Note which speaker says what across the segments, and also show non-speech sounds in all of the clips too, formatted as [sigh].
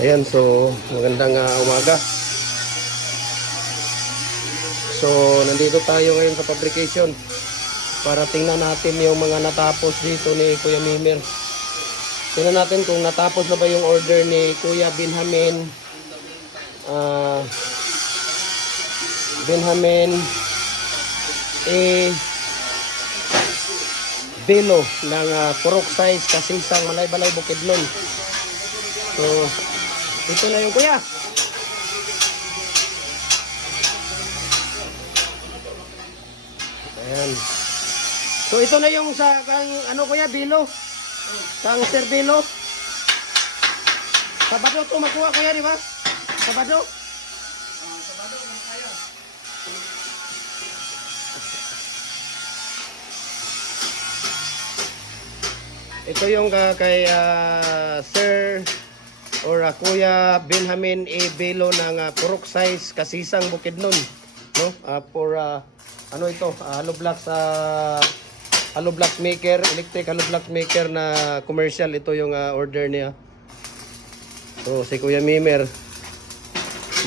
Speaker 1: Ayan, so magandang ah, umaga. So, nandito tayo ngayon sa fabrication para tingnan natin yung mga natapos dito ni Kuya Mimir. Tingnan natin kung natapos na ba yung order ni Kuya Benjamin ah Benjamin E. Belo ng uh, Purok Size Kasisang Malay-Balay Bukidnon. So, ito na yung kuya. Ayan. So, ito na yung sa kang ano kuya, Bilo. Kang Sir Bilo. Sabado to makuha kuya, di ba? Sabado? Ito yung uh, kay ah, Sir or ah, Kuya Benjamin A. Belo ng uh, Purok Size Kasisang Bukidnon. No? Ah, for ah, ano ito? Uh, hollow blocks sa hollow block maker, electric hollow block maker na commercial. Ito yung ah, order niya. So si Kuya Mimer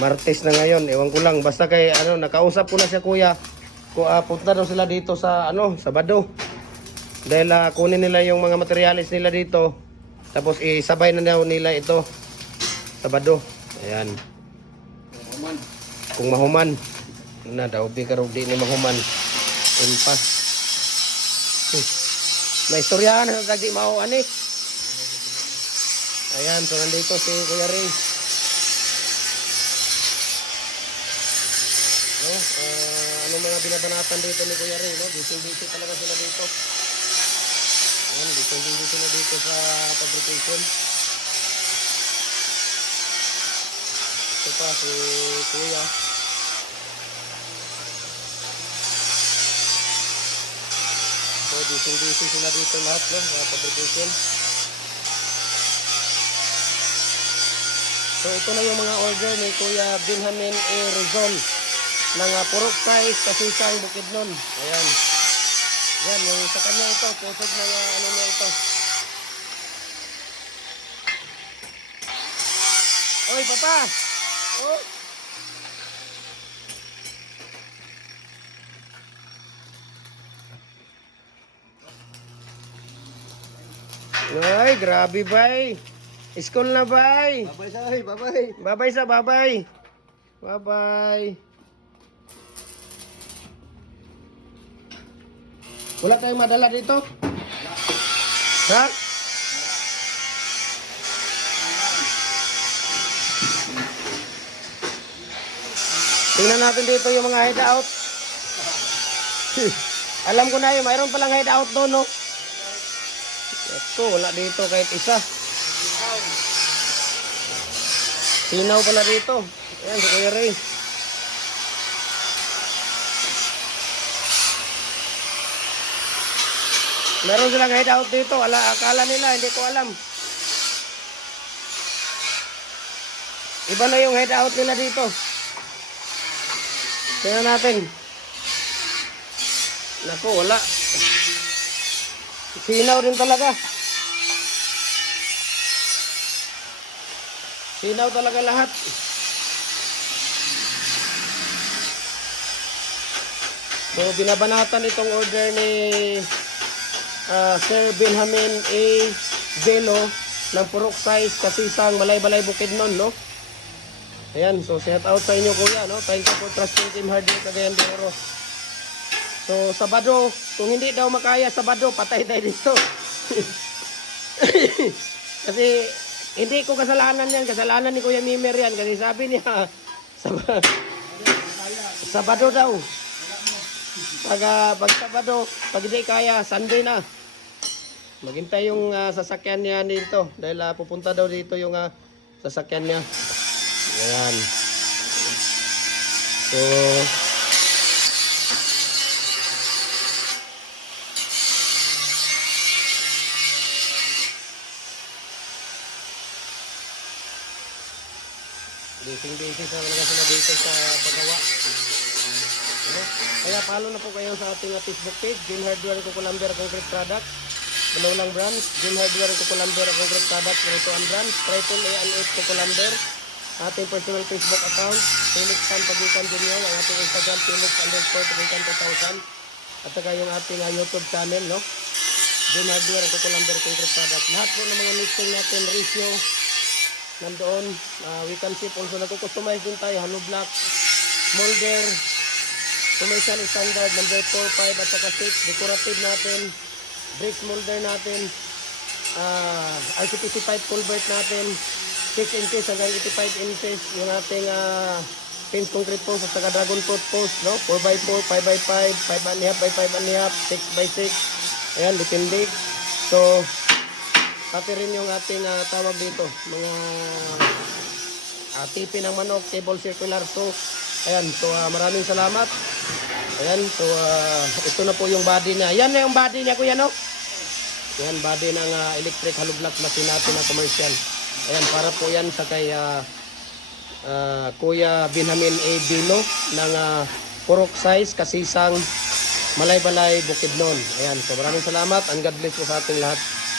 Speaker 1: Martes na ngayon, ewan ko lang. Basta kay ano, nakausap ko na siya kuya. Ko uh, punta daw sila dito sa ano, Sabado. Dahil ah, kunin nila yung mga materialis nila dito. Tapos isabay na daw nila ito. Sabado. Ayan. Kung mahuman. Na daw di karog di ni mahuman. Impas. Hmm. May istoryahan na kag di mao ani. Ayan, so nandito si Kuya Ray. No, ah, ano mga binabanatan dito ni Kuya Ray, no? Busy-busy talaga sila dito. Ayan, busy-busy sila dito sa fabrication. Ito pa si Kuya. So, busy-busy sila dito lahat, no? Sa fabrication. So ito na yung mga order ni Kuya Benjamin A. Rizon ng uh, Purok Size Kasisang Bukidnon. Ayan. Yan, yung sa kanya ito, pusod ng uh, ano niya ito. Oy, papa! Ay, grabe bay. School na bay.
Speaker 2: Babay say, babay.
Speaker 1: Babay sa babay. Babay. Wala tayong madala dito? Ha? Tingnan natin dito yung mga hideout. [laughs] Alam ko na yun, mayroon palang hideout doon, no? Ito, wala dito kahit isa. Sinaw pala dito. Ayan, si Kuya Ray. Meron silang hideout dito. Ala, akala nila, hindi ko alam. Iba na yung hideout nila dito. Tingnan natin. Naku, wala. Sinaw din talaga. Sinaw talaga lahat. So, binabanatan itong order ni ah, Sir Benjamin A. Velo ng Purok Size Kasisang Malay-Balay Bukidnon, no? Ayan, so shout out sa inyo kuya, no? Thank you for trusting Team Harding Cagayan de Oro. So, Sabado, kung hindi daw makaya Sabado, patay tayo dito. [laughs] Kasi, hindi ko kasalanan yan. Kasalanan ni Kuya Mimer yan. Kasi sabi niya, [laughs] Sab- Sabado daw. Pag, ah, pag Sabado, pag hindi kaya, Sunday na. Maghintay yung ah, sasakyan niya dito. Dahil ah, pupunta daw dito yung ah, sasakyan niya. Ayan. So, Busy-busy sa talaga sila dito sa paggawa. Ano? Kaya follow na po kayo sa ating uh, Facebook page, Green Hardware Cucumber Concrete Products. Manulang brands, Jim Hardware Kukulamber, concrete products, ganito ang brands, Triple A and 8 Kukulamber, ating personal Facebook account, Felix Tan Pagukan Junior, ang ating Instagram, Felix underscore Pagukan 2000, at saka yung ating ah, YouTube channel, no? Jim Hardware and Kukulamber, concrete products. Lahat po ng mga listing natin, ratio, nandoon, Ah, we can ship also, nagko-customize din tayo, hollow block, molder, commercial standard, number 4, 5, at saka 6, decorative natin, bricks molder natin, ah RCPC pipe culvert natin, 6 inches hanggang 85 inches, yung ating ah fence concrete post at saka dragon fruit post, no? 4x4, 5x5, 5 and a half by 5 and a half, 6x6, ayan, depende. So, pati rin yung ating ah, tawag dito, mga uh, tipi ng manok, cable circular. So, ayan, so ah, maraming salamat. Ayan, so ah, ito na po yung body niya. Yan na yung body niya, kuya, no? Yan, body ng ah, electric block machine natin na commercial. Ayan, para po yan sa kay ah, ah, Kuya Benjamin A. Dilo ng ah, Purok Size, Kasisang, Malay-Balay, Bukidnon. Ayan, so maraming salamat and God bless po sa ating lahat.